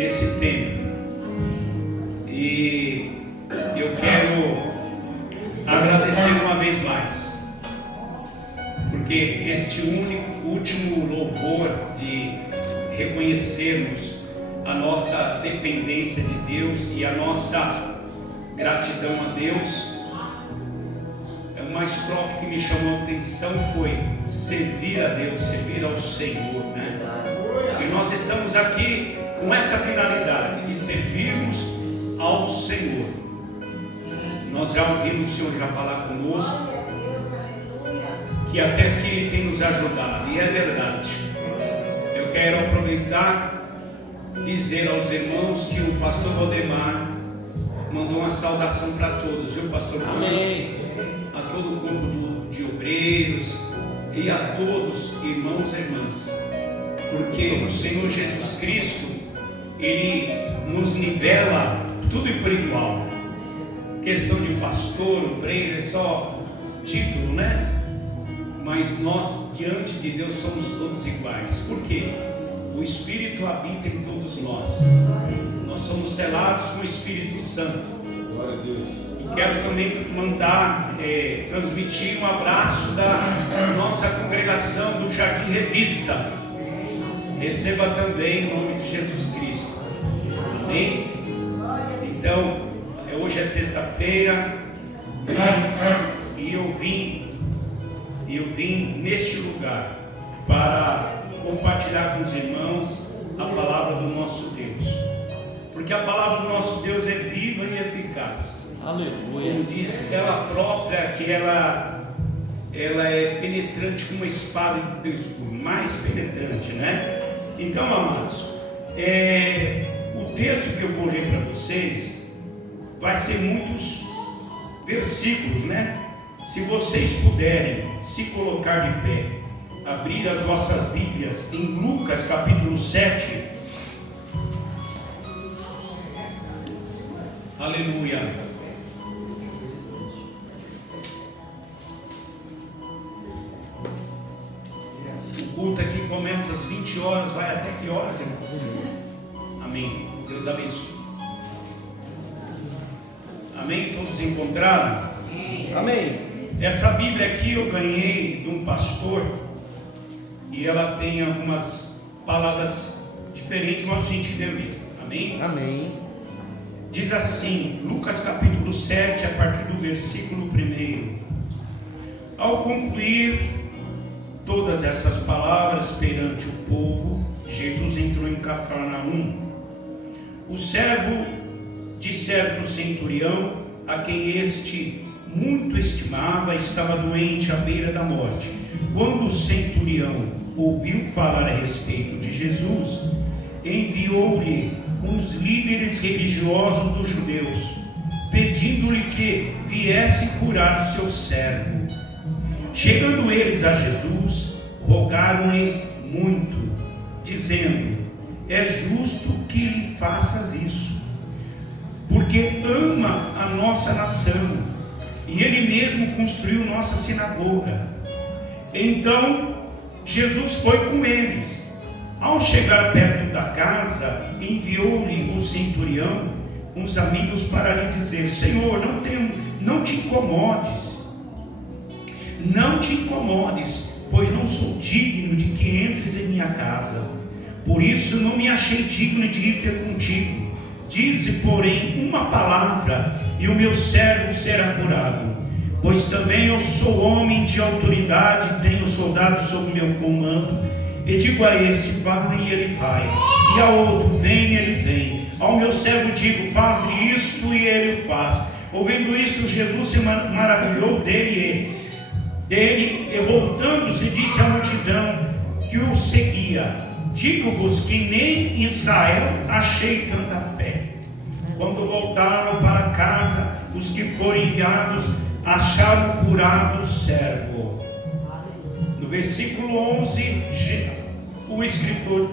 nesse tempo. E eu quero agradecer uma vez mais, porque este último louvor de reconhecermos a nossa dependência de Deus e a nossa gratidão a Deus, uma estrofe que me chamou a atenção foi servir a Deus, servir ao Senhor, né? E nós estamos aqui com essa finalidade de servirmos ao Senhor. Nós já ouvimos o Senhor já falar conosco, que até aqui Ele tem nos ajudado, e é verdade. Eu quero aproveitar e dizer aos irmãos que o pastor Valdemar mandou uma saudação para todos, viu, pastor? Amém. A todo o grupo de obreiros e a todos, irmãos e irmãs, porque o Senhor Jesus Cristo, Ele nos nivela tudo e por igual. Questão de pastor, obreiro é só título, né? Mas nós diante de Deus somos todos iguais. Por quê? O Espírito habita em todos nós. Nós somos selados com o Espírito Santo. Glória a Deus. E quero também mandar, transmitir um abraço da nossa congregação do Jardim Revista. Receba também em nome de Jesus Cristo. Amém? Então, hoje é sexta-feira e eu vim neste lugar para compartilhar com os irmãos a palavra do nosso Deus, porque a palavra do nosso Deus é viva e eficaz. Aleluia. Como diz ela própria, que ela é penetrante como uma espada de escuro, mais penetrante, né? Então, amados, o texto que eu vou ler para vocês vai ser muitos versículos, né? Se vocês puderem se colocar de pé, abrir as vossas Bíblias em Lucas capítulo 7. Aleluia. O culto aqui começa às 20 horas, vai até que horas, irmão? Amém. Deus abençoe. Amém? Todos encontraram? Amém. Essa Bíblia aqui eu ganhei de um pastor e ela tem algumas palavras diferentes, mas a gente entender. Amém? Amém. Diz assim, Lucas capítulo 7, a partir do versículo 1. Ao concluir todas essas palavras perante o povo, Jesus entrou em Cafarnaum. O servo de certo centurião, a quem este muito estimava, estava doente à beira da morte. Quando o centurião ouviu falar a respeito de Jesus, enviou-lhe uns líderes religiosos dos judeus, pedindo-lhe que viesse curar seu servo. Chegando eles a Jesus, rogaram-lhe muito, dizendo: é justo que lhe faças isso, porque ama a nossa nação, e ele mesmo construiu nossa sinagoga. Então Jesus foi com eles. Ao chegar perto da casa, enviou-lhe o centurião uns amigos para lhe dizer: Senhor, não te incomodes, pois não sou digno de que entres em minha casa. Por isso não me achei digno de ir ter contigo. Dize, porém, uma palavra, e o meu servo será curado. Pois também eu sou homem de autoridade, tenho soldados sob meu comando. E digo a este: vai, e ele vai, e ao outro: vem, e ele vem. Ao meu servo digo: faz isto, e ele o faz. Ouvindo isso, Jesus se maravilhou dele, e voltando-se disse à multidão que o seguia: digo-vos que nem em Israel achei tanta fé. Quando voltaram para casa, os que foram enviados acharam curado o servo. No versículo 11, o escritor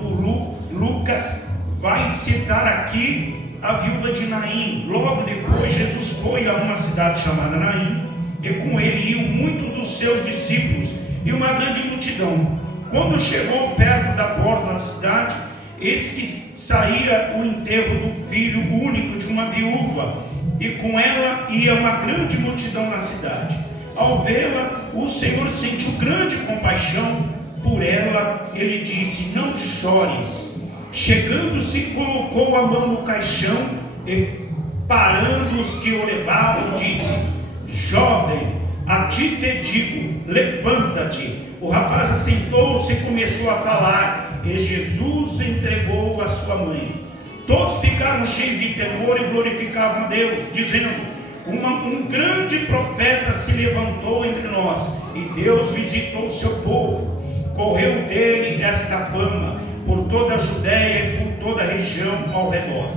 Lucas vai citar aqui a viúva de Naim. Logo depois, Jesus foi a uma cidade chamada Naim, e com ele iam muitos dos seus discípulos e uma grande multidão. Quando chegou perto da porta da cidade, eis que saía o enterro do filho único de uma viúva, e com ela ia uma grande multidão na cidade. Ao vê-la, o Senhor sentiu grande compaixão por ela. Ele disse: não chores. Chegando-se, colocou a mão no caixão e, parando os que o levavam, disse: jovem, a ti te digo, levanta-te. O rapaz assentou-se e começou a falar, e Jesus entregou a sua mãe. Todos ficaram cheios de temor e glorificavam a Deus, dizendo: um grande profeta se levantou entre nós, e Deus visitou o seu povo. Correu dele esta fama por toda a Judéia e por toda a região ao redor.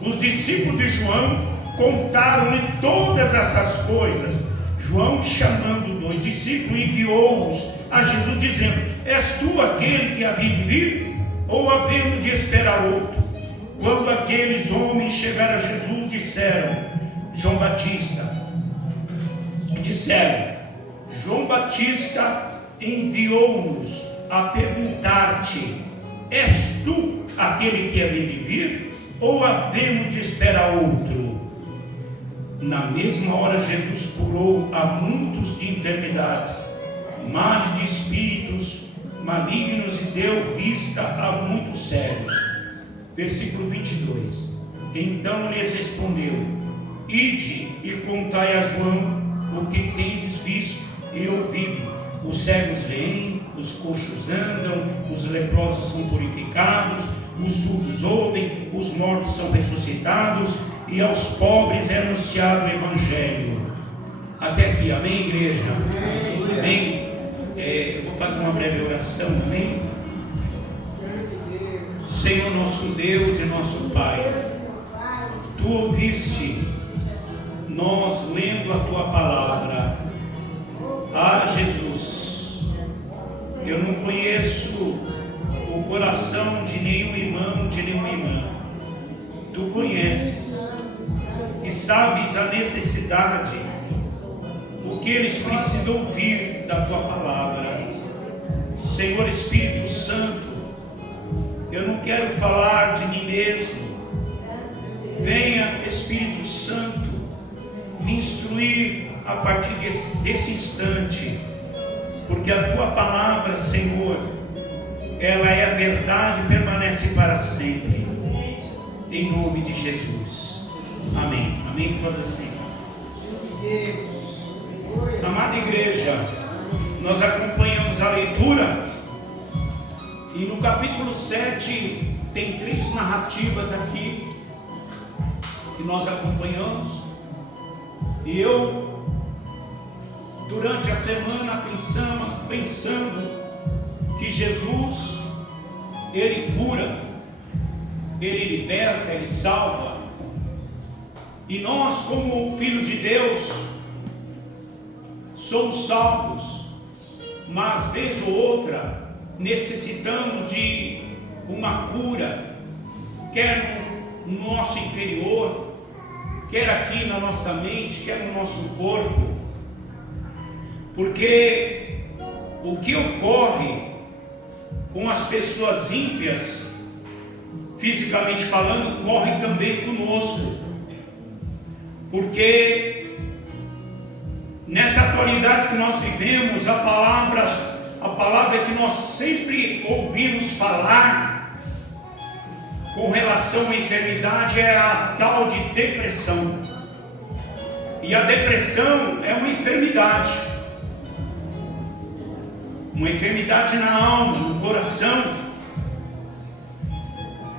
Os discípulos de João contaram-lhe todas essas coisas. João, chamando 2 discípulos, enviou-os a Jesus, dizendo: és tu aquele que havia de vir, ou havemos de esperar outro? Quando aqueles homens chegaram a Jesus, disseram: João Batista enviou-nos a perguntar-te: és tu aquele que havia de vir, ou havemos de esperar outro? Na mesma hora Jesus curou a muitos de enfermidades, males de espíritos malignos, e deu vista a muitos cegos. Versículo 22. Então lhes respondeu: ide e contai a João o que tendes visto e ouvido. Os cegos veem, os coxos andam, os leprosos são purificados, os surdos ouvem, os mortos são ressuscitados, e aos pobres é anunciado o Evangelho. Até aqui, amém, igreja? Amém? Eu vou fazer uma breve oração, amém? Senhor nosso Deus e nosso Pai, Tu ouviste nós lendo a Tua palavra. Ah, Jesus, eu não conheço o coração de nenhum irmão, de nenhuma irmã. Tu conheces e sabes a necessidade, o que eles precisam ouvir da Tua palavra. Senhor Espírito Santo, eu não quero falar de mim mesmo. Venha, Espírito Santo, me instruir a partir desse instante, porque a Tua palavra, Senhor, ela é a verdade e permanece para sempre. Em nome de Jesus. Amém. Amém. Pode assim. Amada igreja, nós acompanhamos a leitura, e no capítulo 7 tem 3 narrativas aqui que nós acompanhamos. E eu, durante a semana, pensando que Jesus, Ele cura, Ele liberta, Ele salva. E nós, como filhos de Deus, somos salvos, mas vez ou outra necessitamos de uma cura, quer no nosso interior, quer aqui na nossa mente, quer no nosso corpo, porque o que ocorre com as pessoas ímpias, fisicamente falando, ocorre também conosco, porque nessa atualidade que nós vivemos, a palavra que nós sempre ouvimos falar com relação à enfermidade é a tal de depressão. E a depressão é uma enfermidade na alma, no coração.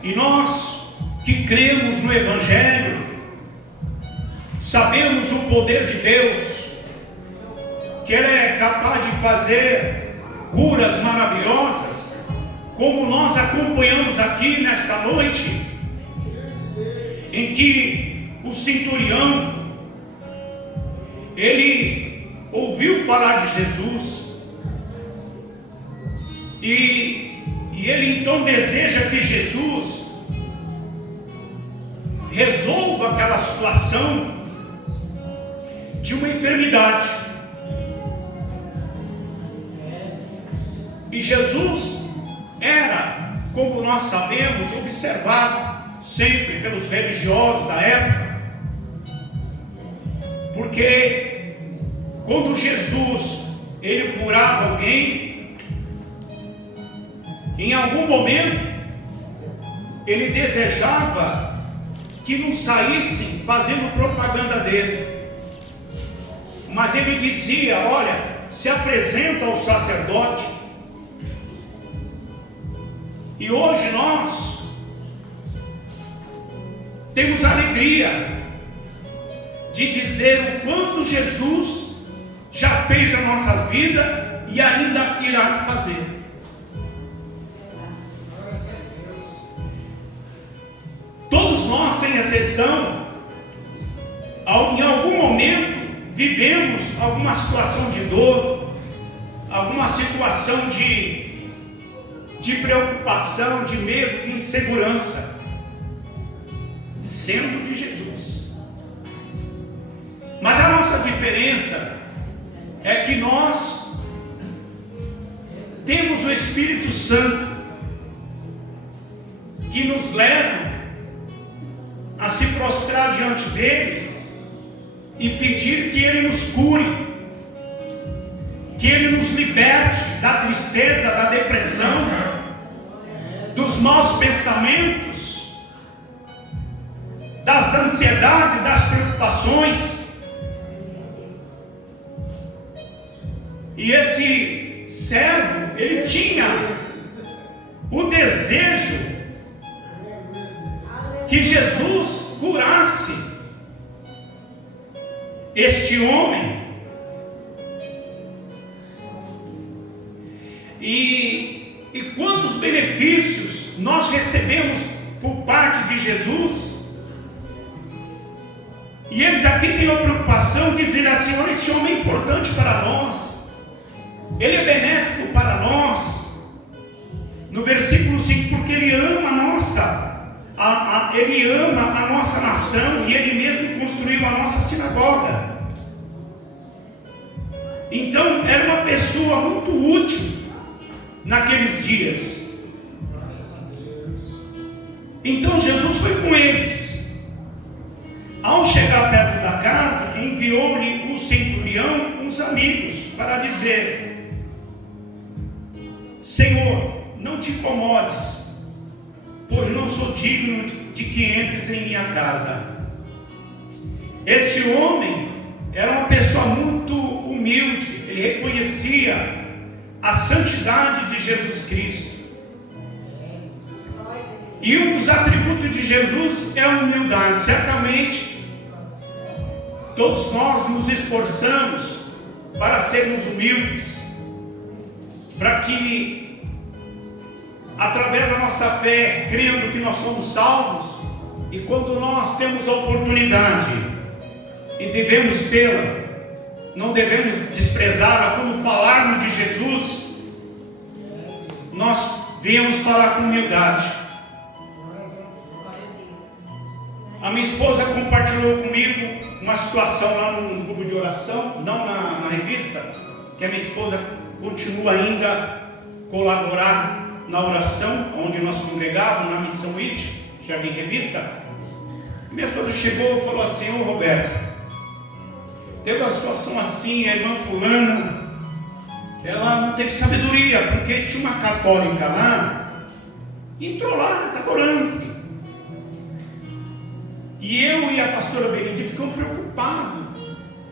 E nós que cremos no Evangelho, sabemos o poder de Deus, que Ele é capaz de fazer curas maravilhosas, como nós acompanhamos aqui nesta noite, em que o centurião, ele ouviu falar de Jesus, e ele então deseja que Jesus resolva aquela situação de uma enfermidade. E Jesus era como nós sabemos, observado sempre pelos religiosos da época, porque quando Jesus ele curava alguém, em algum momento ele desejava que não saíssem fazendo propaganda dele, mas ele dizia: olha, se apresenta ao sacerdote. E hoje nós temos a alegria de dizer o quanto Jesus já fez na nossa vida e ainda irá fazer. Todos nós, sem exceção, em algum momento vivemos alguma situação de dor, alguma situação de preocupação, de medo, de insegurança, sendo de Jesus. Mas a nossa diferença é que nós temos o Espírito Santo que nos leva a se prostrar diante dele e pedir que ele nos cure, que ele nos liberte da tristeza, da depressão, dos maus pensamentos, das ansiedades, das preocupações. E esse servo, ele tinha o desejo que Jesus curasse este homem. E quantos benefícios nós recebemos por parte de Jesus. E eles aqui têm a preocupação de dizer assim: olha, esse homem é importante para nós, ele é benéfico para nós. No versículo 5, porque ele ama ele ama a nossa nação, e ele mesmo construiu a nossa sinagoga. Então era uma pessoa muito útil naqueles dias. Então Jesus foi com eles. Ao chegar perto da casa, enviou-lhe o centurião uns amigos para dizer: Senhor, não te incomodes, pois não sou digno de que entres em minha casa. Este homem era uma pessoa muito humilde, ele reconhecia a santidade de Jesus Cristo. E um dos atributos de Jesus é a humildade. Certamente, todos nós nos esforçamos para sermos humildes, para que, através da nossa fé, crendo que nós somos salvos, e quando nós temos a oportunidade, e devemos tê-la, não devemos desprezá-la. Quando falarmos de Jesus, nós viemos falar com humildade. A minha esposa compartilhou comigo uma situação lá no grupo de oração, não na revista, que a minha esposa continua ainda a colaborar na oração, onde nós congregávamos, na Missão IT, Jardim Revista. Minha esposa chegou e falou assim: ô Roberto, teve uma situação assim, a irmã fulana, ela não teve sabedoria, porque tinha uma católica lá, entrou lá, está orando. E eu e a pastora Benedita ficamos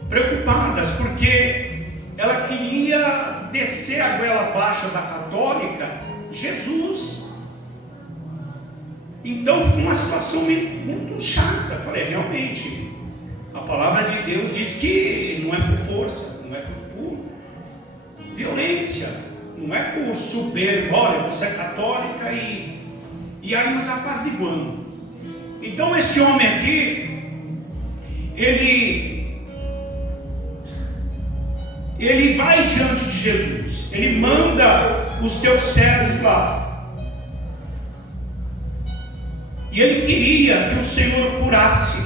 preocupadas, porque ela queria descer a goela baixa da católica, Jesus. Então ficou uma situação muito chata. Eu falei: realmente, a palavra de Deus diz que não é por força, não é por violência, não é por soberba. Olha, você é católica e aí nós apaziguamos. Então esse homem aqui, ele vai diante de Jesus, ele manda os teus servos lá, e ele queria que o Senhor curasse.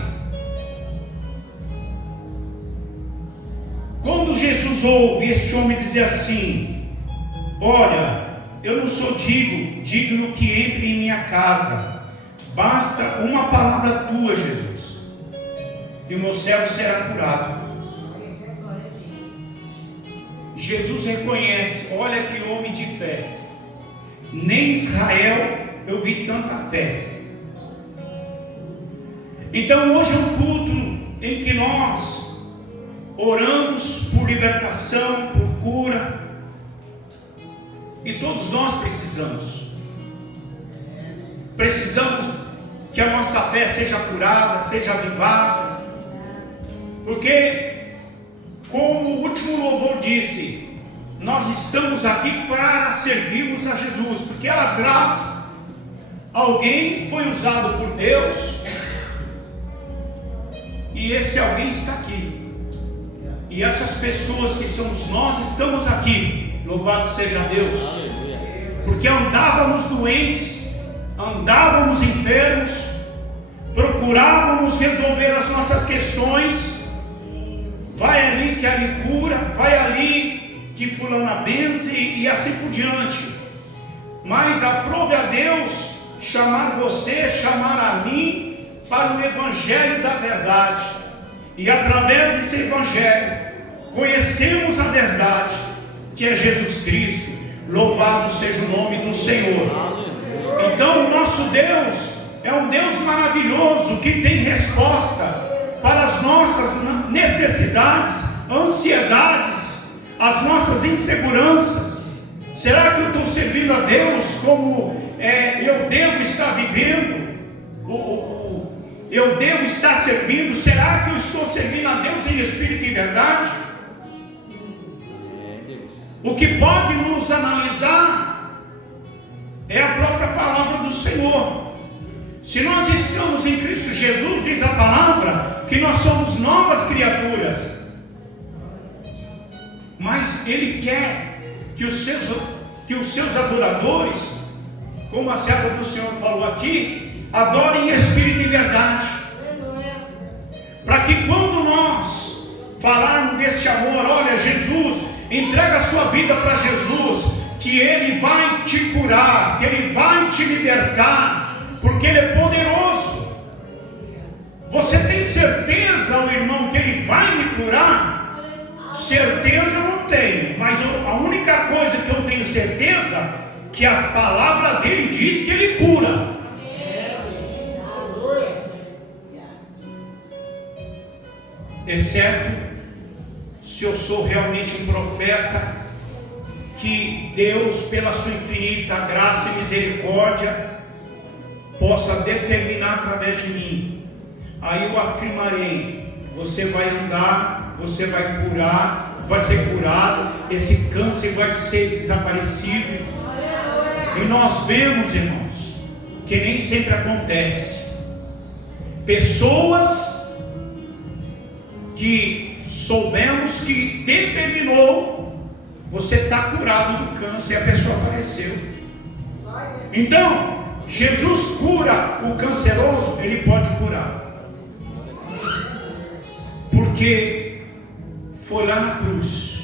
Quando Jesus ouve este homem dizer assim: olha, eu não sou digno que entre em minha casa. Basta uma palavra tua, Jesus, e o meu servo será curado. Jesus reconhece, olha que homem de fé. Nem em Israel eu vi tanta fé. Então hoje é um culto em que nós oramos por libertação, por cura. E todos nós precisamos que a nossa fé seja curada, seja avivada. Porque, como o último louvor disse, nós estamos aqui para servirmos a Jesus. Porque lá atrás, alguém foi usado por Deus, e esse alguém está aqui. E essas pessoas que somos nós, estamos aqui. Louvado seja Deus. Porque andávamos doentes, andávamos enfermos, procurávamos resolver as nossas questões. Vai ali que ali cura, vai ali que fulana benze e assim por diante. Mas aprove a Deus chamar você, chamar a mim para o Evangelho da verdade. E através desse Evangelho conhecemos a verdade, que é Jesus Cristo. Louvado seja o nome do Senhor. Então o nosso Deus é um Deus maravilhoso, que tem resposta para as nossas necessidades, ansiedades, as nossas inseguranças. Será que eu estou servindo a Deus como eu devo estar vivendo? Eu devo estar servindo? Será que eu estou servindo a Deus em espírito e verdade? O que pode nos analisar é a própria palavra do Senhor. Se nós estamos em Cristo Jesus, diz a palavra que nós somos novas criaturas. Mas Ele quer que os seus adoradores, como a serva do Senhor falou aqui, adorem em espírito e verdade. Para que quando nós falarmos desse amor, olha, Jesus, entrega a sua vida para Jesus, que Ele vai te curar, que Ele vai te libertar, porque Ele é poderoso. Você tem certeza, meu irmão, que Ele vai me curar? Certeza eu não tenho, mas a única coisa que eu tenho certeza é que a palavra dele diz que Ele cura. Exceto se eu sou realmente um profeta, que Deus, pela sua infinita graça e misericórdia, possa determinar através de mim. Aí eu afirmarei: você vai andar, você vai curar, vai ser curado, esse câncer vai ser desaparecido. E nós vemos, irmãos, que nem sempre acontece. Pessoas que soubemos que determinou, você está curado do câncer, e a pessoa faleceu. Então, Jesus cura o canceroso, Ele pode curar, porque foi lá na cruz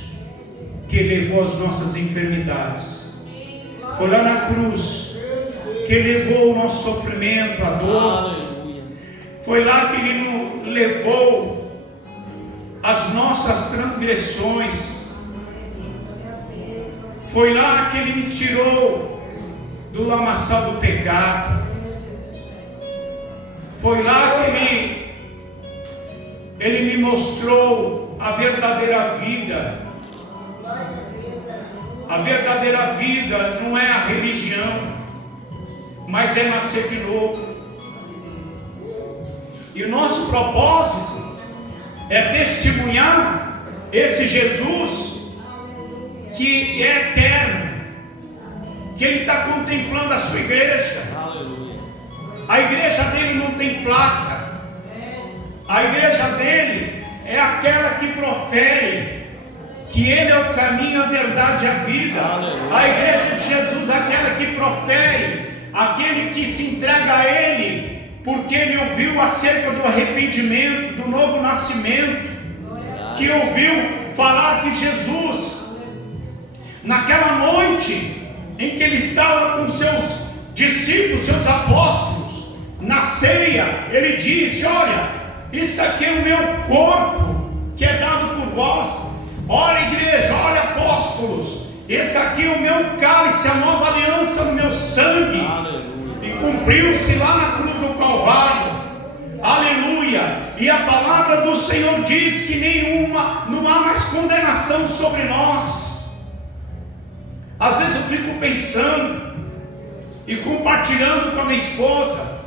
que Ele levou as nossas enfermidades. Foi lá na cruz que Ele levou o nosso sofrimento, a dor. Foi lá que Ele levou as nossas transgressões. Foi lá que Ele me tirou do lamaçal do pecado. Foi lá que Ele me mostrou a verdadeira vida. A verdadeira vida não é a religião, mas é nascer de novo. E o nosso propósito é testemunhar esse Jesus que é eterno, que Ele está contemplando a sua igreja. Aleluia. A igreja dele não tem placa. A igreja dele é aquela que profere que Ele é o caminho, a verdade e a vida. Aleluia. A igreja de Jesus é aquela que profere, aquele que se entrega a Ele, porque ele ouviu acerca do arrependimento, do novo nascimento, que ouviu falar que Jesus, naquela noite em que ele estava com seus discípulos, seus apóstolos, na ceia, ele disse: olha, isso aqui é o meu corpo, que é dado por vós. Olha, igreja, olha, apóstolos, esse aqui é o meu cálice, a nova aliança no meu sangue. Aleluia. E cumpriu-se lá na cruz do Calvário. Aleluia. E a palavra do Senhor diz que não há mais condenação sobre nós. Às vezes eu fico pensando e compartilhando com a minha esposa.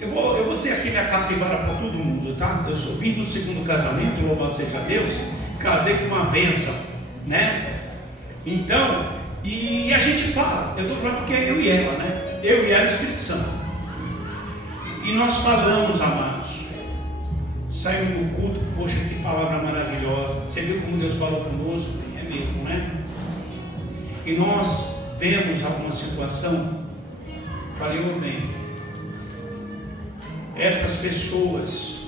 Eu vou dizer aqui minha capivara para todo mundo, tá? Eu sou vim do segundo casamento, louvado seja Deus. Casei com uma bênção, né? Então, e a gente fala, eu estou falando porque é eu e ela, né? Eu e ela, o Espírito Santo. E nós falamos, amados. Saímos do culto, poxa, que palavra maravilhosa. Você viu como Deus falou conosco? É mesmo, né? E nós vemos alguma situação. Falei, ô bem, essas pessoas,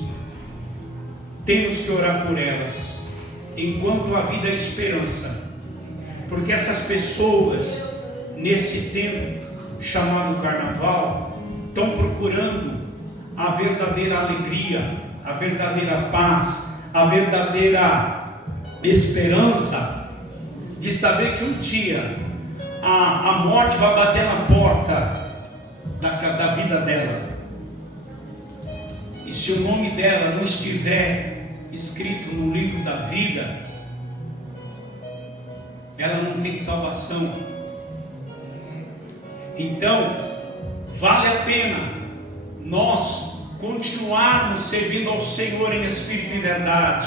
temos que orar por elas, enquanto a vida é esperança. Porque essas pessoas, nesse tempo chamado carnaval, estão procurando a verdadeira alegria, a verdadeira paz, a verdadeira esperança de saber que um dia a morte vai bater na porta da vida dela. E se o nome dela não estiver escrito no livro da vida, ela não tem salvação. Então, vale a pena nós continuarmos servindo ao Senhor em espírito e verdade.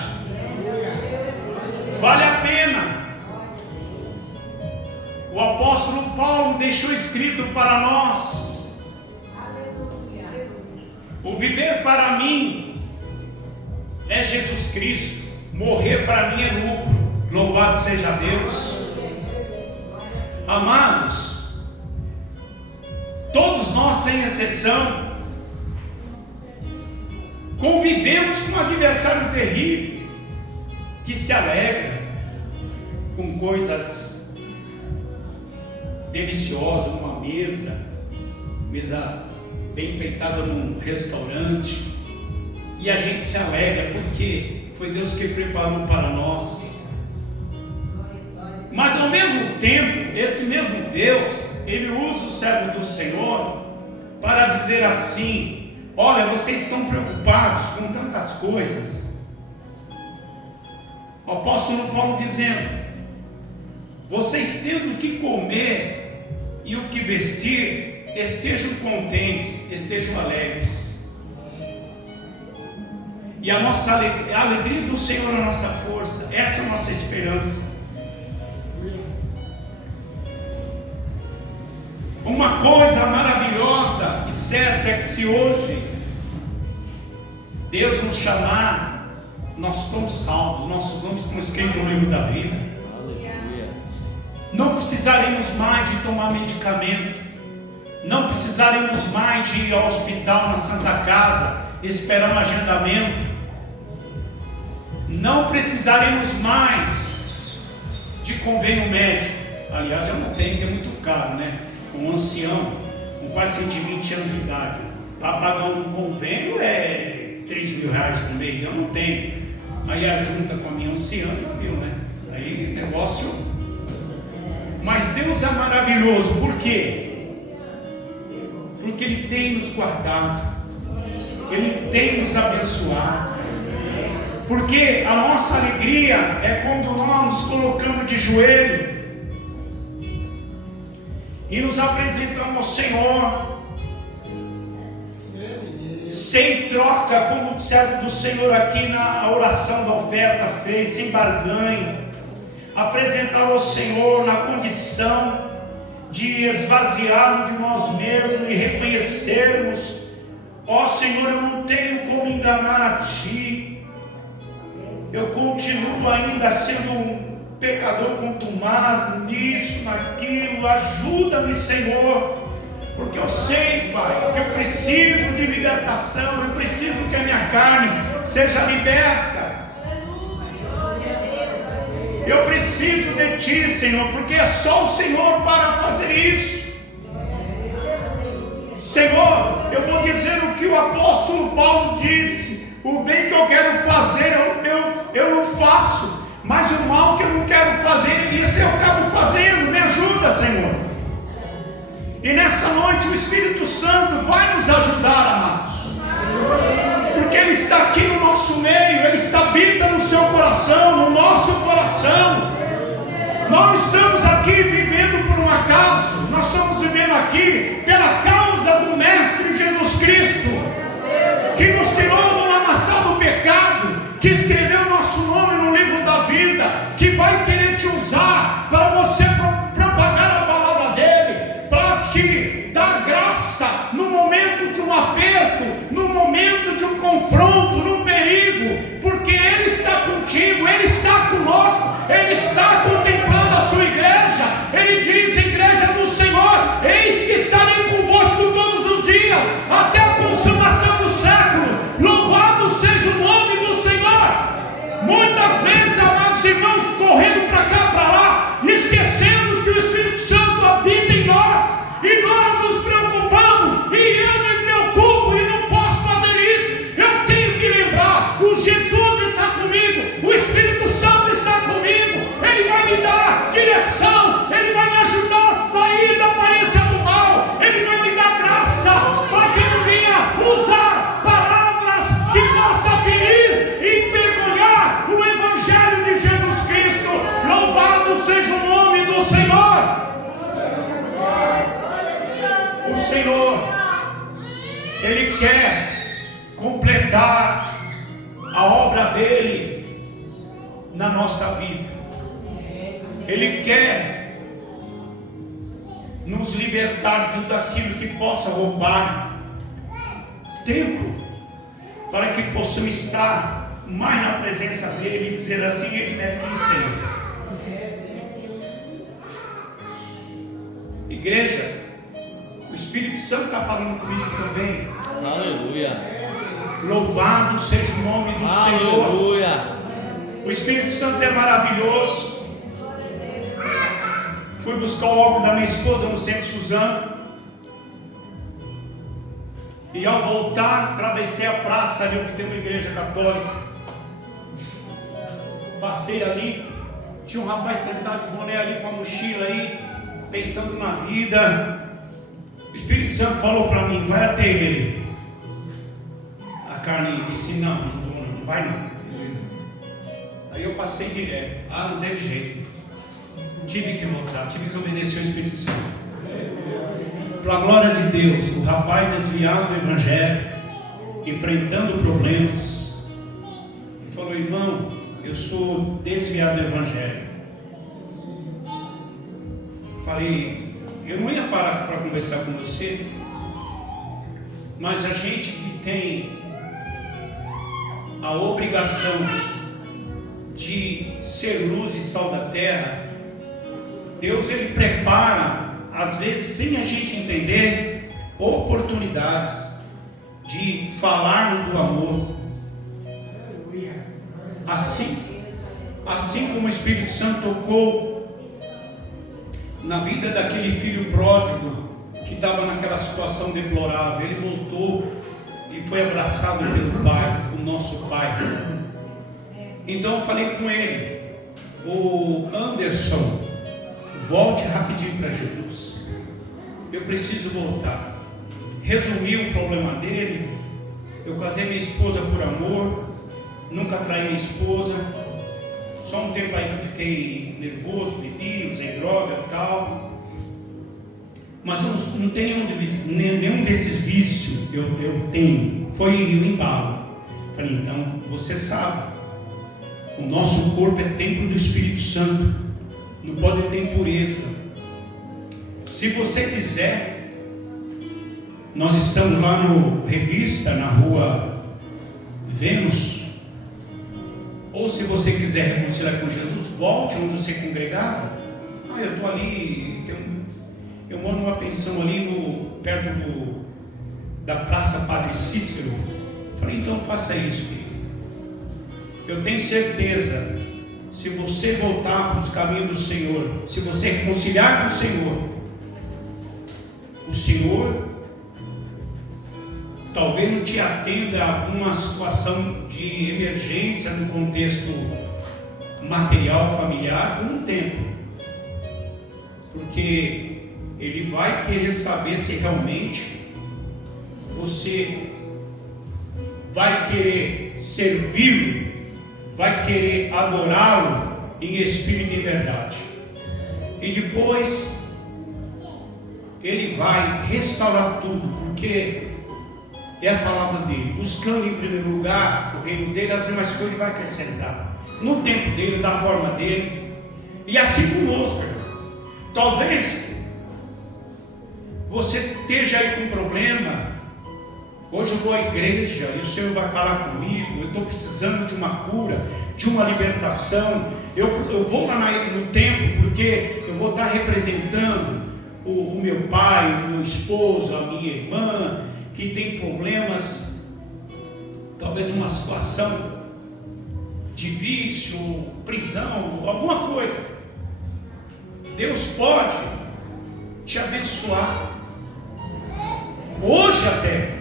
Vale a pena. O apóstolo Paulo deixou escrito para nós: o viver para mim é Jesus Cristo, morrer para mim é lucro. Louvado seja Deus. Amados, todos nós, sem exceção, convivemos com um adversário terrível, que se alegra com coisas deliciosas, uma mesa bem enfeitada num restaurante, e a gente se alegra porque foi Deus que preparou para nós. Mas ao mesmo tempo, esse mesmo Deus, ele usa o servo do Senhor para dizer assim: olha, vocês estão preocupados com tantas coisas. O apóstolo Paulo dizendo: vocês tendo o que comer e o que vestir, estejam contentes, estejam alegres. E a alegria do Senhor é a nossa força, essa é a nossa esperança. Uma coisa maravilhosa e certa é que se hoje Deus nos chamar, nós somos salvos, nossos nomes estão escritos no livro da vida. Não precisaremos mais de tomar medicamento, não precisaremos mais de ir ao hospital, na Santa Casa, esperar um agendamento, não precisaremos mais de convênio médico. Aliás, eu não tenho, que é muito caro, né? Um ancião com quase 120 anos de idade, para pagar um convênio é 3 mil reais por mês. Eu não tenho. Aí a junta com a minha anciã, já viu, né? Aí negócio. Mas Deus é maravilhoso. Por quê? Porque Ele tem nos guardado, Ele tem nos abençoado. Porque a nossa alegria é quando nós nos colocamos de joelho e nos apresentamos ao Senhor, sem troca, como o servo do Senhor aqui na oração da oferta fez, sem barganha. Apresentar ao Senhor na condição de esvaziarmos de nós mesmos e reconhecermos: ó Senhor, eu não tenho como enganar a Ti, eu continuo ainda sendo um pecador contumaz nisso, naquilo. Ajuda-me, Senhor, porque eu sei, Pai, que eu preciso de libertação, eu preciso que a minha carne seja liberta. Eu preciso de Ti, Senhor, porque é só o Senhor para fazer isso. Senhor, eu vou dizer o que o apóstolo Paulo disse: o bem que eu quero fazer, eu não faço, mas o mal que eu não quero fazer, isso eu acabo fazendo. Me ajuda, Senhor. E nessa noite o Espírito Santo vai nos ajudar, amados, porque Ele está aqui no nosso meio, Ele habita no seu coração, no nosso coração. Nós estamos aqui vivendo por um acaso, nós estamos vivendo aqui pela causa do Mestre Jesus Cristo, que nos tirou do lamaçal do pecado, que escreveu nosso nome no livro da vida, que vai querer te usar para você propagar a palavra dele, para te dar graça no momento de um aperto, no momento de um confronto, num perigo, porque Ele está contigo, Ele está conosco, Ele está contemplando a sua igreja. Ele diz: igreja do Senhor, eis que estarei convosco todos os dias, até a consumação do século. Louvado seja o nome do Senhor. Muitas vezes, amados irmãos, correndo para cá, para lá, esquecemos que o Espírito Santo habita em nós, e nós nos preocupamos, e eu me preocupo e não posso fazer isso. Eu tenho que lembrar: o Jesus está comigo, o Espírito Santo está comigo, Ele vai me dar direção, Ele vai me ajudar a sair da aparência do mal, Ele vai me dar graça para que eu venha usar palavras que possam ferir e envergonhar o Evangelho de Jesus Cristo. Louvado seja o nome do Senhor. O Senhor, Ele quer completar a obra dele na nossa vida. Ele quer nos libertar de tudo aquilo que possa roubar tempo, para que possamos estar mais na presença dele e dizer assim: eis-me aqui, Senhor. Igreja, o Espírito Santo está falando comigo também. Aleluia. Louvado seja o nome do Senhor. Aleluia. O Espírito Santo é maravilhoso. Fui buscar o óculos da minha esposa no Centro Suzano, e ao voltar, atravessei a praça ali onde tem uma igreja católica. Passei ali, tinha um rapaz sentado de boné ali com a mochila aí, pensando na vida. O Espírito Santo falou para mim: vai até ele. A carne disse: não vou, não vai não. Aí eu passei direto. Não teve jeito. Tive que voltar, tive que obedecer ao Espírito Santo. Pela glória de Deus, o rapaz desviado do Evangelho, enfrentando problemas, e falou: irmão, eu sou desviado do Evangelho. Falei: eu não ia parar para conversar com você, mas a gente que tem a obrigação de ser luz e sal da terra, Deus, Ele prepara, às vezes sem a gente entender, oportunidades de falarmos do amor. Assim como o Espírito Santo tocou na vida daquele filho pródigo que estava naquela situação deplorável, ele voltou e foi abraçado pelo Pai, o nosso Pai. Então eu falei com ele: o Anderson, volte rapidinho para Jesus, eu preciso voltar. Resumi o problema dele: eu casei minha esposa por amor, nunca traí minha esposa, só um tempo aí que eu fiquei nervoso, bebi, usei droga e tal, mas eu não tenho nenhum desses vícios. Eu tenho, foi o embalo. Falei: então você sabe, o nosso corpo é templo do Espírito Santo, não pode ter impureza. Se você quiser, nós estamos lá no Revista, na rua Vênus, ou se você quiser reconciliar com Jesus, volte onde você congregava. Eu estou ali, eu moro numa pensão ali perto da Praça Padre Cícero. Falei: então faça isso, querido. Eu tenho certeza, se você voltar para os caminhos do Senhor, se você reconciliar com o Senhor talvez não te atenda a uma situação de emergência no contexto material, familiar, por um tempo, porque Ele vai querer saber se realmente você vai querer servi-lo, vai querer adorá-lo em espírito e verdade. E depois Ele vai restaurar tudo, porque é a palavra dele. Buscando em primeiro lugar o reino dele, as demais coisas Ele vai acrescentar, no tempo dele, da forma dele. E assim conosco, irmão. Talvez você esteja aí com problema. Hoje eu vou à igreja e o Senhor vai falar comigo. Eu estou precisando de uma cura, de uma libertação. Eu vou lá no templo porque eu vou estar representando o meu pai, o meu esposo, a minha irmã, que tem problemas, talvez uma situação de vício, prisão, alguma coisa. Deus pode te abençoar hoje até.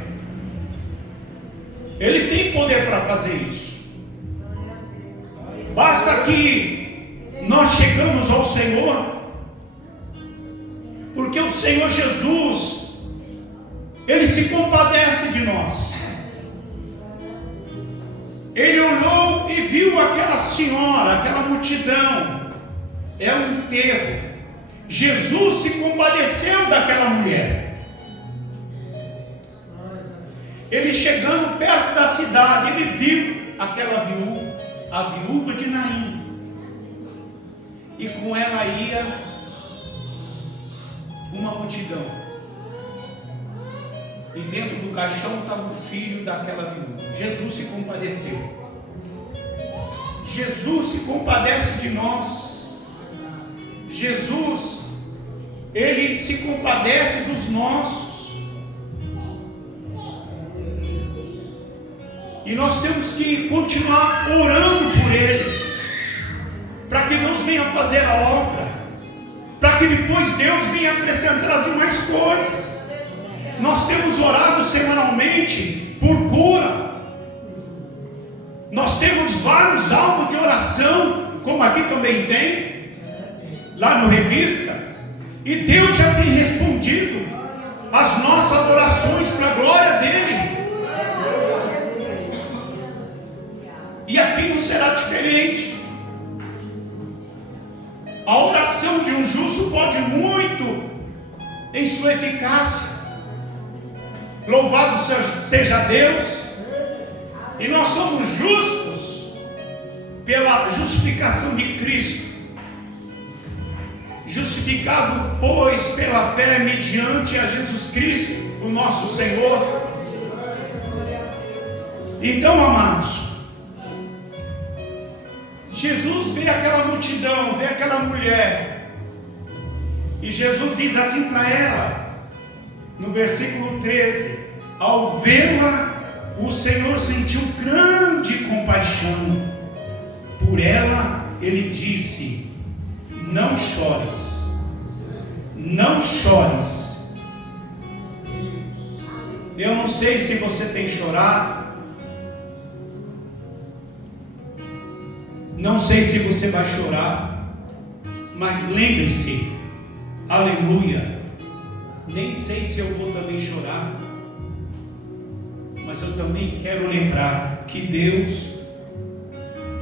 Ele tem poder para fazer isso. Basta que nós chegamos ao Senhor, porque o Senhor Jesus, Ele se compadece de nós. Ele olhou e viu aquela senhora, aquela multidão. É um enterro. Jesus se compadeceu daquela mulher. Ele chegando perto da cidade, ele viu aquela viúva, a viúva de Naim. E com ela ia uma multidão. E dentro do caixão estava o filho daquela viúva. Jesus se compadeceu. Jesus se compadece de nós. Jesus, Ele se compadece dos nossos. E nós temos que continuar orando por eles, para que Deus venha fazer a obra, para que depois Deus venha acrescentar as demais coisas. Nós temos orado semanalmente por cura. Nós temos vários alvos de oração, como aqui também tem, lá no Revista. E Deus já tem respondido as nossas orações para a glória dEle. E aqui não será diferente. A oração de um justo pode muito em sua eficácia. Louvado seja Deus. E nós somos justos pela justificação de Cristo. Justificado, pois, pela fé mediante a Jesus Cristo, o nosso Senhor. Então, amados, Jesus vê aquela multidão, vê aquela mulher, e Jesus diz assim para ela, no versículo 13: ao vê-la, o Senhor sentiu grande compaixão por ela. Ele disse: não chores, não chores. Eu não sei se você tem chorado, não sei se você vai chorar, mas lembre-se, aleluia, nem sei se eu vou também chorar, mas eu também quero lembrar que Deus,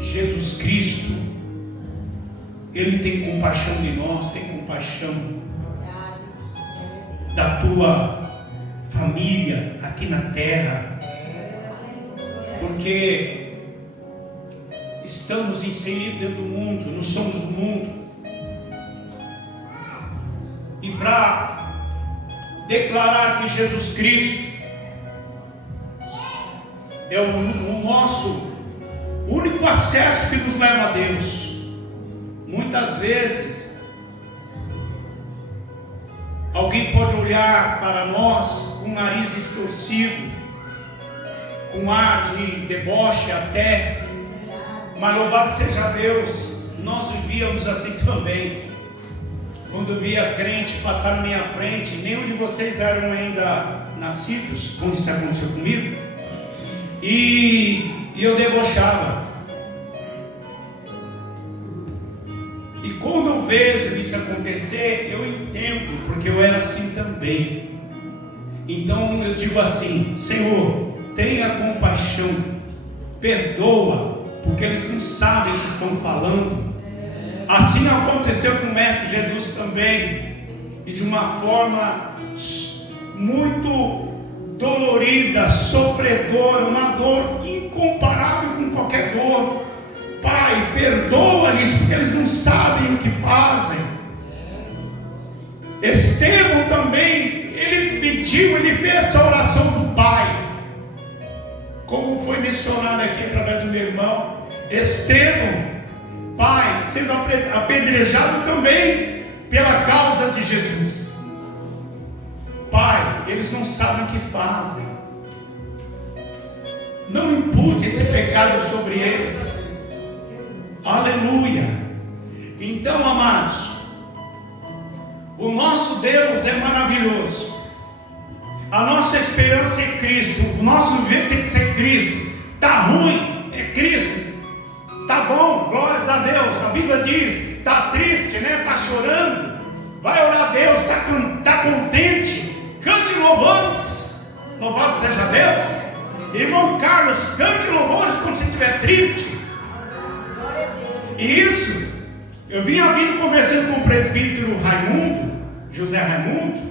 Jesus Cristo, Ele tem compaixão de nós, tem compaixão da tua família aqui na terra, porque estamos inseridos dentro do mundo, não somos do mundo. E para declarar que Jesus Cristo é o nosso único acesso que nos leva a Deus, muitas vezes alguém pode olhar para nós com o nariz distorcido, com ar de deboche até, mas louvado seja Deus, nós vivíamos assim também. Quando via crente passar na minha frente, nenhum de vocês eram ainda nascidos quando isso aconteceu comigo, e eu debochava. E quando eu vejo isso acontecer, eu entendo, porque eu era assim também. Então eu digo assim: Senhor, tenha compaixão, perdoa, porque eles não sabem o que estão falando. Assim aconteceu com o Mestre Jesus também, e de uma forma muito dolorida, sofredora, uma dor incomparável com qualquer dor. Pai, perdoa-lhes, porque eles não sabem o que fazem. Estevão também, ele pediu, ele fez essa oração do Pai, como foi mencionado aqui através do meu irmão. Estevão, Pai, sendo apedrejado também pela causa de Jesus. Pai, eles não sabem o que fazem. Não impute esse pecado sobre eles. Aleluia. Então, amados, o nosso Deus é maravilhoso. A nossa esperança é Cristo. O nosso viver tem que ser Cristo. Está ruim, é Cristo. Está bom, glórias a Deus. A Bíblia diz: está triste, né? Está chorando. Vai orar a Deus. Está contente. Cante louvores. Louvado seja Deus. Irmão Carlos, cante louvores quando você estiver triste. E isso, eu vinha vindo conversando com o presbítero Raimundo, José Raimundo,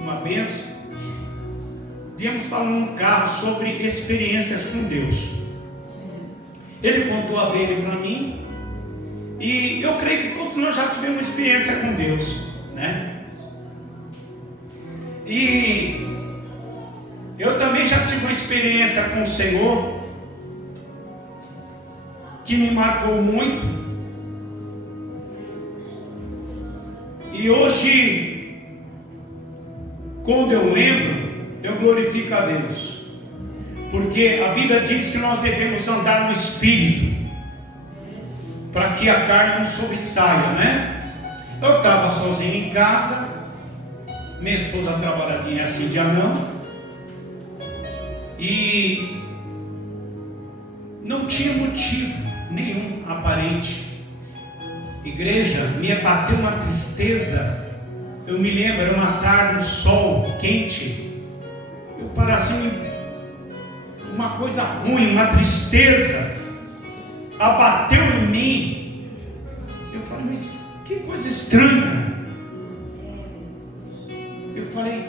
uma benção. Viemos falando no carro sobre experiências com Deus. Ele contou a dele para mim, e eu creio que todos nós já tivemos experiência com Deus, né? E eu também já tive uma experiência com o Senhor que me marcou muito. E hoje, quando eu lembro, eu glorifico a Deus, porque a Bíblia diz que nós devemos andar no Espírito, para que a carne não sobressaia, né? Eu estava sozinho em casa, minha esposa trabalhadinha assim de anão, e não tinha motivo nenhum aparente. Igreja, me bateu uma tristeza. Eu me lembro, era uma tarde, um sol quente. Eu parecia uma coisa ruim, uma tristeza abateu em mim. Eu falei: mas que coisa estranha. Eu falei: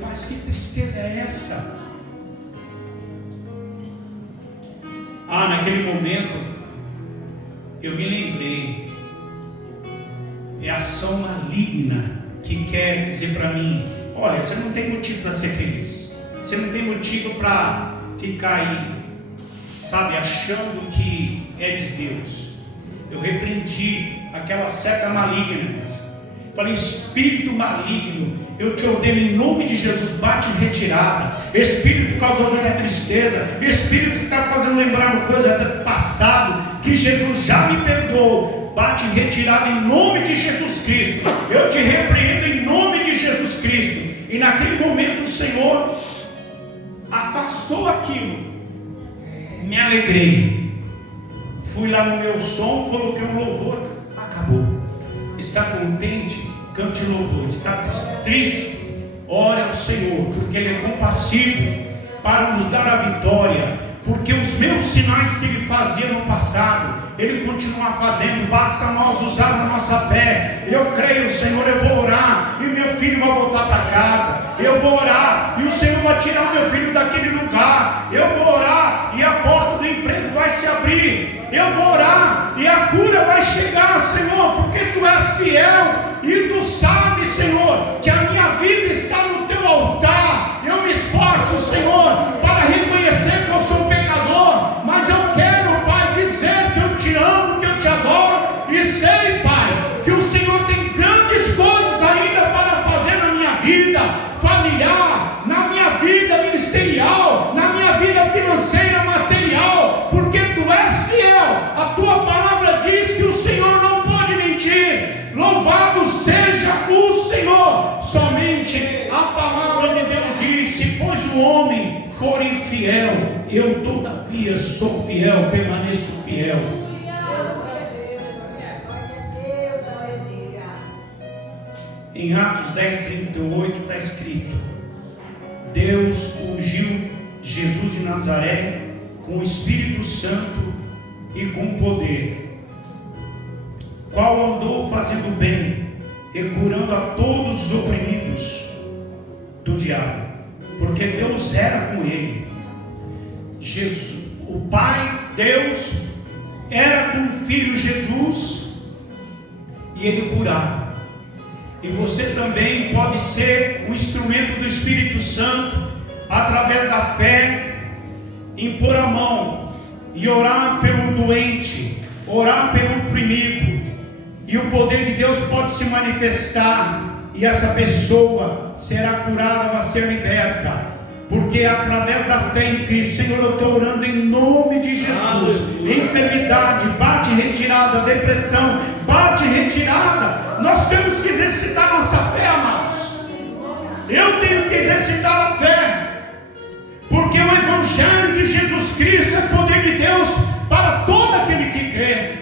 rapaz, que tristeza é essa? Naquele momento eu me lembrei, é a ação maligna que quer dizer para mim: olha, você não tem motivo para ser feliz, você não tem motivo para ficar aí, sabe, achando que é de Deus. Eu repreendi aquela seta maligna. Falei: espírito maligno, eu te ordeno em nome de Jesus, bate em retirada. Espírito causador de tristeza, espírito que está fazendo lembrar coisa do passado, que Jesus já me perdoou, bate em retirada em nome de Jesus Cristo. Eu te repreendo em nome de Jesus Cristo. E naquele momento o Senhor afastou aquilo. Me alegrei. Fui lá no meu som, coloquei um louvor, acabou. Está contente? Cante louvor. Está triste? Ore ao Senhor, porque Ele é compassivo para nos dar a vitória. Porque os meus sinais que Ele fazia no passado, Ele continua fazendo. Basta nós usar a nossa fé. Eu creio, Senhor, eu vou orar e meu filho vai voltar para casa. Eu vou orar e o Senhor vai tirar o meu filho daquele lugar. Eu vou orar e a porta do emprego vai se abrir. Eu vou orar e a cura vai chegar, Senhor, porque Tu és fiel e Tu sabes, Senhor, que a minha vida está no Teu altar. Eu me esforço, Senhor, para reconhecer que eu sou pecador, mas eu quero, Pai, dizer que eu Te amo, que eu Te adoro, e sei, Pai, que o Senhor tem grandes coisas ainda para fazer na minha vida familiar, na minha vida ministerial, na minha vida financeira, material, porque Tu és fiel. A Tua palavra forem fiel, eu todavia sou fiel, permaneço fiel. Em Atos 10:38 está escrito: Deus ungiu Jesus de Nazaré com o Espírito Santo e com poder, qual andou fazendo bem e curando a todos os oprimidos do diabo, porque Deus era com ele. Jesus, o Pai, Deus, era com o Filho Jesus, e ele curava. E você também pode ser um instrumento do Espírito Santo, através da fé, impor a mão e orar pelo doente, orar pelo oprimido, e o poder de Deus pode se manifestar, e essa pessoa será curada, vai ser liberta, porque através da fé em Cristo. Senhor, eu estou orando em nome de Jesus. Enfermidade, bate retirada, depressão, bate retirada. Nós temos que exercitar nossa fé, amados. Eu tenho que exercitar a fé, porque o Evangelho de Jesus Cristo é poder de Deus para todo aquele que crê.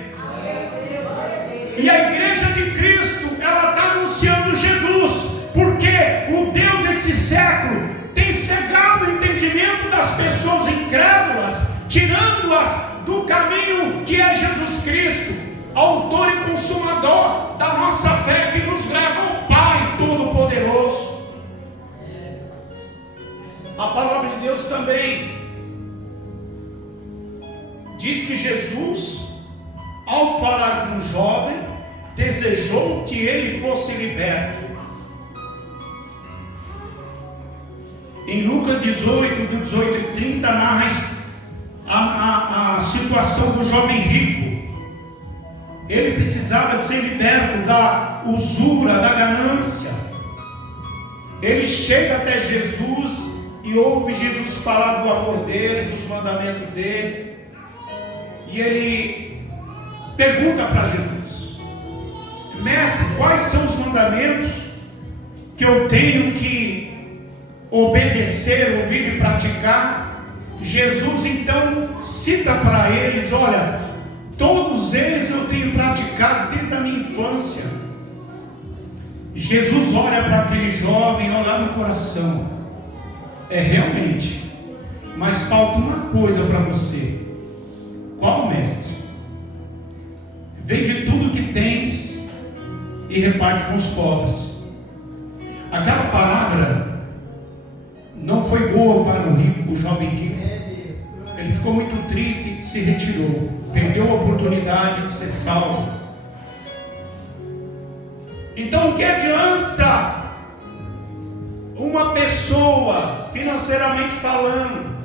E a igreja de Cristo, ela está anunciando Jesus, porque o Deus desse século tem cegado o entendimento das pessoas incrédulas, tirando-as do caminho que é Jesus Cristo, autor e consumador da nossa fé, que nos leva ao Pai Todo-Poderoso. A palavra de Deus também diz que Jesus, ao falar com o jovem, desejou que ele fosse liberto. Em Lucas 18, do 18 e 30, narra a situação do jovem rico. Ele precisava ser liberto da usura, da ganância. Ele chega até Jesus e ouve Jesus falar do amor dele, dos mandamentos dele. E ele pergunta para Jesus: Mestre, quais são os mandamentos que eu tenho que obedecer, ouvir e praticar? Jesus então cita para eles: olha, todos eles eu tenho praticado desde a minha infância. Jesus olha para aquele jovem, olha lá no coração: realmente, mas falta uma coisa para você. Qual, mestre? Vende tudo que tens e reparte com os pobres. Aquela palavra não foi boa para o rico, o jovem rico. Ele ficou muito triste e se retirou. Perdeu a oportunidade de ser salvo. Então, o que adianta uma pessoa, financeiramente falando,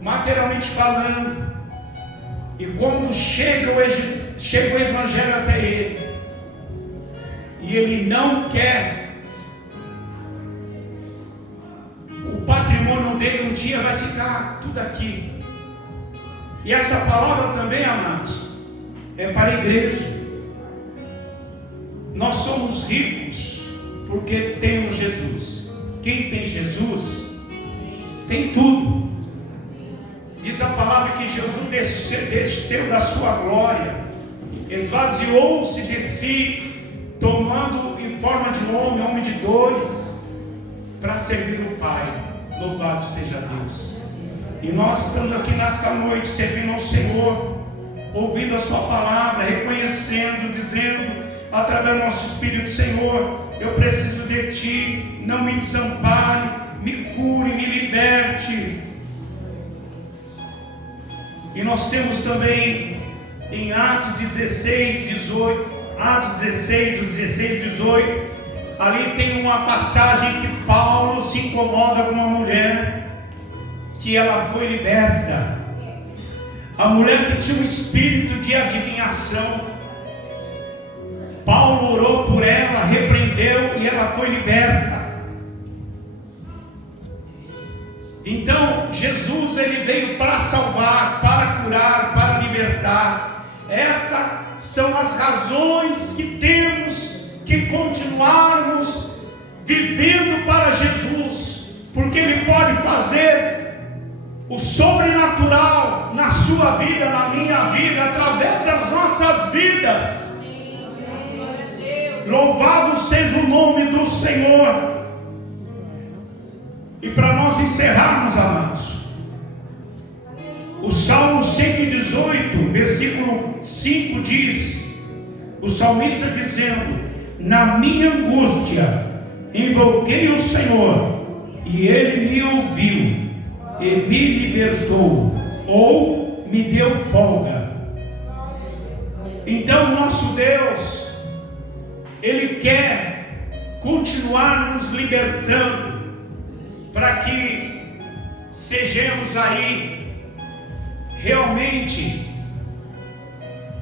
materialmente falando, e quando chega o Evangelho até ele, e ele não quer, o patrimônio dele um dia vai ficar tudo aqui. E essa palavra também, amados, é para a igreja. Nós somos ricos porque temos Jesus. Quem tem Jesus tem tudo. Diz a palavra que Jesus desceu da sua glória, esvaziou-se de si, tomando em forma de homem de dores, para servir o Pai. Louvado seja Deus. E nós estamos aqui nesta noite servindo ao Senhor, ouvindo a sua palavra, reconhecendo, dizendo através do nosso Espírito: Senhor, eu preciso de Ti, não me desampare, me cure, me liberte. E nós temos também em Atos 16, 18, Atos 16, do 16, 18, ali tem uma passagem que Paulo se incomoda com uma mulher, que ela foi liberta. A mulher que tinha um espírito de adivinhação, Paulo orou por ela, repreendeu e ela foi liberta. Então Jesus, ele veio para salvar, para curar, para libertar. Essas são as razões que temos que continuarmos vivendo para Jesus, porque Ele pode fazer o sobrenatural na sua vida, na minha vida, através das nossas vidas. Louvado seja o nome do Senhor. E para nós encerrarmos, amados, o Salmo 118, versículo 5 diz, o salmista dizendo: na minha angústia invoquei o Senhor, e Ele me ouviu e me libertou, ou me deu folga. Então nosso Deus, Ele quer continuar nos libertando, para que sejamos aí realmente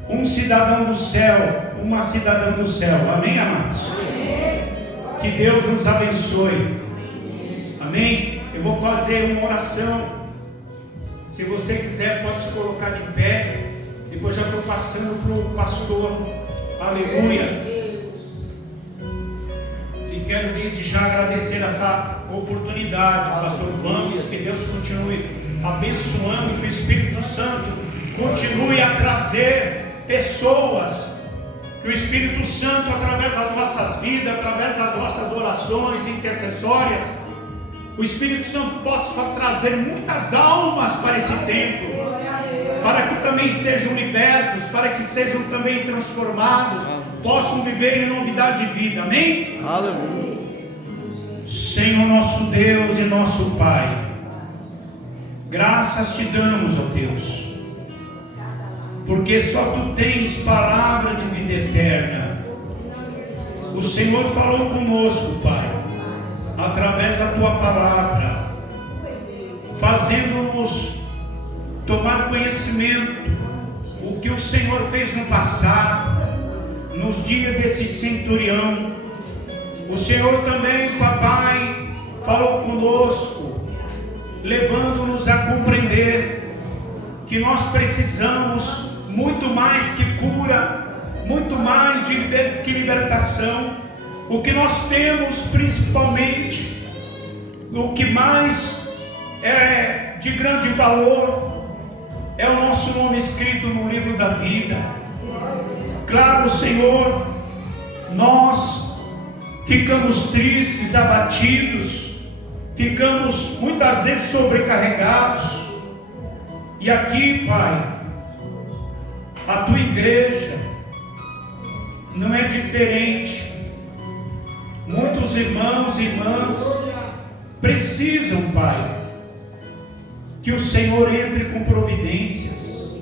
um cidadão do céu, uma cidadã do céu. Amém, amados? Amém. Que Deus nos abençoe. Amém? Eu vou fazer uma oração. Se você quiser, pode se colocar de pé. Depois já estou passando para o pastor. Aleluia. E quero desde já agradecer essa oportunidade, pastor Vamos, que Deus continue abençoando, que o Espírito Santo continue a trazer pessoas, que o Espírito Santo, através das nossas vidas, através das nossas orações intercessórias, o Espírito Santo possa trazer muitas almas para esse templo, para que também sejam libertos, para que sejam também transformados, possam viver em novidade de vida. Amém? Aleluia. Senhor nosso Deus e nosso Pai, graças te damos, ó Deus, porque só tu tens palavra de vida eterna. O Senhor falou conosco, Pai, através da tua palavra, fazendo-nos tomar conhecimento o que o Senhor fez no passado, nos dias desse centurião. O Senhor também, papai, falou conosco, levando-nos a compreender que nós precisamos muito mais que cura, muito mais que libertação. O que nós temos principalmente, o que mais é de grande valor, é o nosso nome escrito no livro da vida. Claro, Senhor, nós ficamos tristes, abatidos, ficamos muitas vezes sobrecarregados. E aqui, Pai, a tua igreja não é diferente. Muitos irmãos e irmãs precisam, Pai, que o Senhor entre com providências.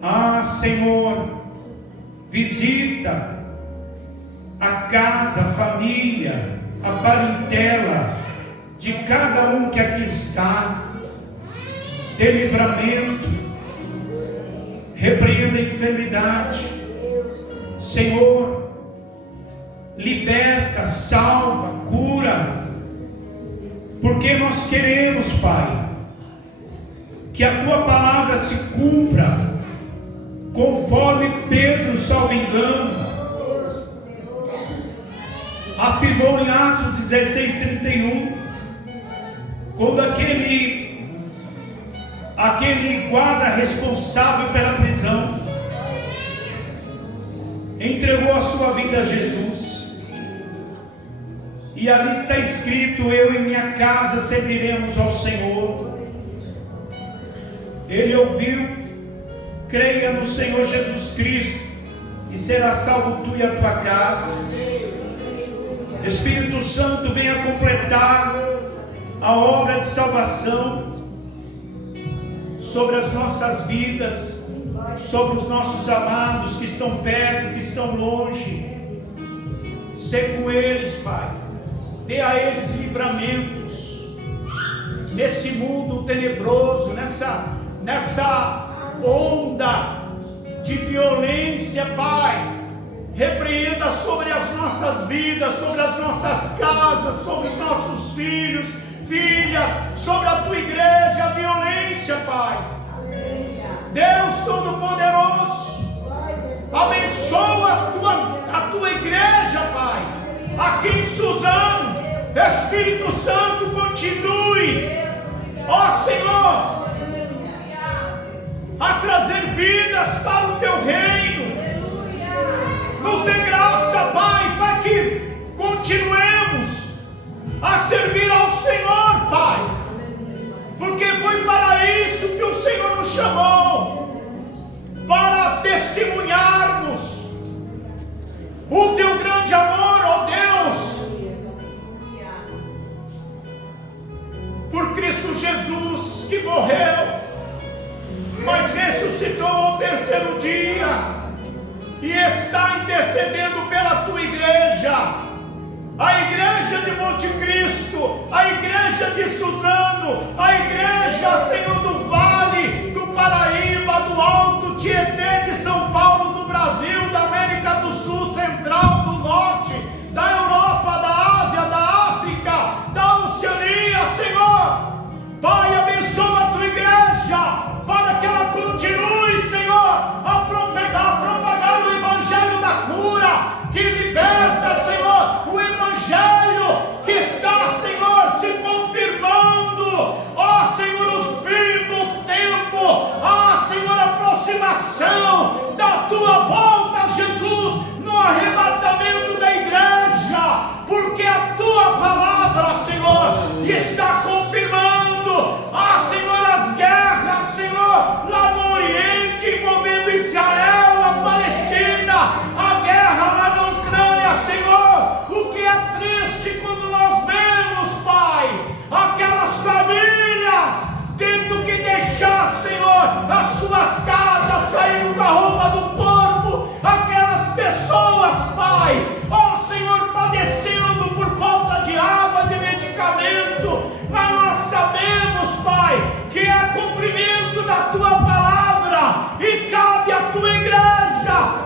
Ah, Senhor, visita a casa, a família, a parentela de cada um que aqui está. Dê livramento, repreenda a enfermidade. Senhor, liberta, salva, cura, porque nós queremos, Pai, que a tua palavra se cumpra, conforme Pedro, salvo engano, afirmou em Atos 16:31, quando aquele guarda responsável pela prisão entregou a sua vida a Jesus, e ali está escrito: eu e minha casa serviremos ao Senhor. Ele ouviu: creia no Senhor Jesus Cristo e será salvo tu e a tua casa. Espírito Santo, venha completar a obra de salvação sobre as nossas vidas, sobre os nossos amados que estão perto, que estão longe. Sê com eles, Pai, dê a eles livramentos nesse mundo tenebroso, nessa onda de violência, Pai. Repreenda sobre as nossas vidas, sobre as nossas casas, sobre os nossos filhos, filhas, sobre a tua igreja, a violência, Pai. Deus Todo-Poderoso, abençoa a tua igreja, Pai, aqui em Suzano. Espírito Santo, continue, ó Senhor, a trazer vidas para o teu reino. Nos dê graça, Pai, para que continuemos a servir ao Senhor, Pai, porque foi para isso que o Senhor nos chamou, para testemunharmos o teu grande amor, ó Deus, por Cristo Jesus, que morreu, mas ressuscitou ao terceiro dia e está intercedendo pela tua igreja, a igreja de Monte Cristo, a igreja de Suzano, a igreja, Senhor, do Vale, do Paraíba, do Alto Tietê, de São Paulo, do Brasil, da América do Sul, Central, do Norte, da Europa, da Ásia, da África, da Oceania, Senhor. Pai, abençoa a tua igreja, para que ela continue, Senhor, a propagar o Evangelho da cura, que liberta, Senhor, o Evangelho que está, Senhor, se confirmando, ó Senhor, os fins do tempo, ó Senhor, a aproximação da tua volta, Jesus, no arrebatamento da igreja, porque a tua palavra, Senhor, está confirmando, ó Senhor, as guerras, Senhor, lá no Oriente, envolvendo Israel, a Palestina, a guerra lá na Ucrânia, Senhor. O que é triste quando nós vemos, Pai, aquelas famílias tendo que deixar, Senhor, as suas casas, saindo da roupa do corpo, aquelas pessoas, Pai, ó Senhor, padecendo por falta de água, de medicamento, mas nós sabemos, Pai, que é cumprimento da tua palavra e cabe à tua igreja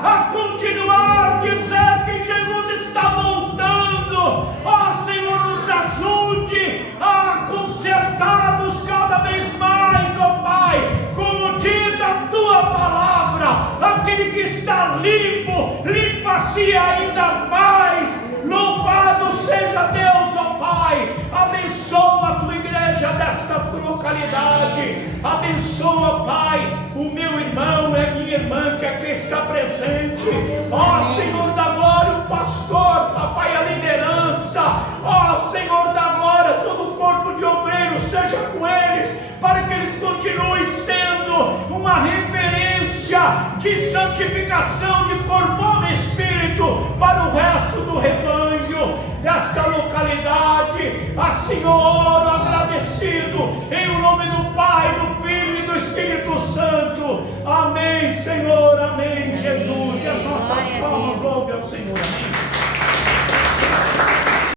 a continuar dizer que Jesus está voltando. Ó Senhor, nos ajude a consertarmos cada vez mais, ó Pai, como diz a tua palavra, aquele que está limpo, limpa-se ainda mais. Louvado seja Deus, ó Pai. Abençoa a tua igreja desta localidade. Abençoa, Pai, o meu irmão e a minha irmã que aqui está presente. Ó Senhor da glória, o pastor, papai, a liderança. Ó Senhor da glória, todo o corpo de obreiros, seja com eles, para que eles continuem sendo uma referência de santificação de corpo, alma e espírito para o resto do rebanho desta localidade. Assim eu oro agradecido em o nome do Pai, do Filho e do Espírito Santo. Amém, Senhor, amém, Jesus. E as nossas palmas, louve ao Senhor. Amém.